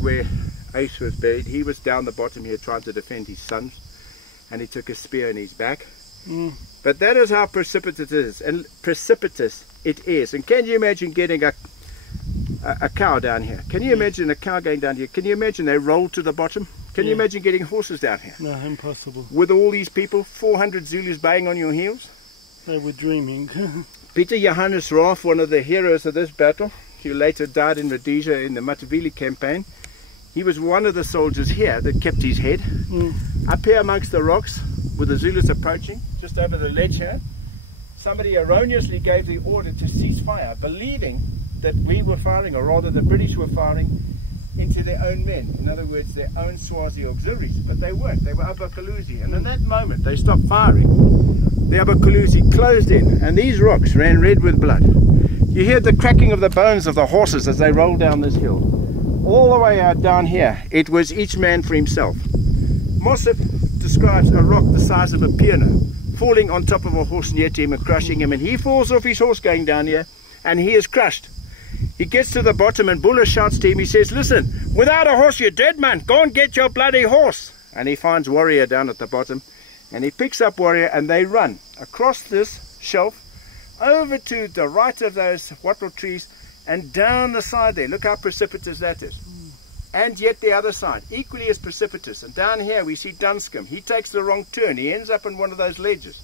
is where Ace was buried. He was down the bottom here trying to defend his sons, and he took a spear in his back. But that is how precipitous it is. And can you imagine getting a cow down here? Can you imagine a cow going down here? Can you imagine they roll to the bottom? Can you imagine getting horses down here? No, impossible. With all these people, 400 Zulus baying on your heels? They were dreaming. Peter Johannes Raaf, one of the heroes of this battle, who later died in Rhodesia in the Matabele campaign, he was one of the soldiers here that kept his head. Up here amongst the rocks, with the Zulus approaching, just over the ledge here, somebody erroneously gave the order to cease fire, believing that we were firing, or rather the British were firing, into their own men. In other words, their own Swazi auxiliaries. But they weren't. They were Abakhalusi. And in that moment, they stopped firing. The Abakhalusi closed in, and these rocks ran red with blood. You hear the cracking of the bones of the horses as they rolled down this hill. All the way out down here, it was each man for himself. Mossop describes a rock the size of a piano falling on top of a horse near to him and crushing him, and he falls off his horse going down here, and he is crushed. He gets to the bottom, and Buller shouts to him, he says, "Listen, without a horse you're dead, man. Go and get your bloody horse." And he finds Warrior down at the bottom, and he picks up Warrior, and they run across this shelf over to the right of those wattle trees and down the side there. Look how precipitous that is. And yet the other side, equally as precipitous. And down here we see Dunscombe. He takes the wrong turn. He ends up in one of those ledges.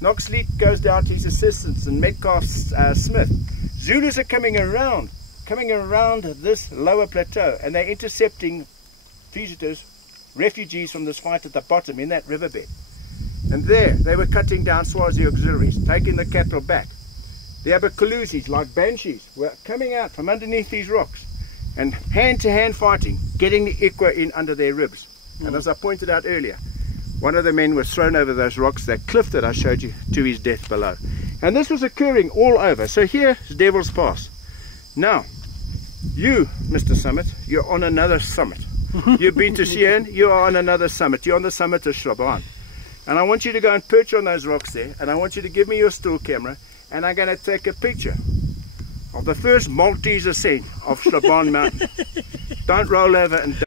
Knoxley goes down to his assistance, and Metcalf Smith. Zulus are coming around this lower plateau, and they're intercepting fugitives, refugees from this fight at the bottom in that riverbed. And there, they were cutting down Swazi auxiliaries, taking the cattle back. The Abakhalusis, like banshees, were coming out from underneath these rocks and hand-to-hand fighting, getting the Ikwa in under their ribs. And as I pointed out earlier, one of the men was thrown over those rocks, that cliff that I showed you, to his death below. And this was occurring all over. So here's Devil's Pass. Now, you, Mr. Summit, you're on another summit. You've been to Sheehan, you're on another summit. You're on the summit of Hlobane. And I want you to go and perch on those rocks there, and I want you to give me your still camera, and I'm going to take a picture of the first Maltese ascent of Hlobane Mountain. Don't roll over and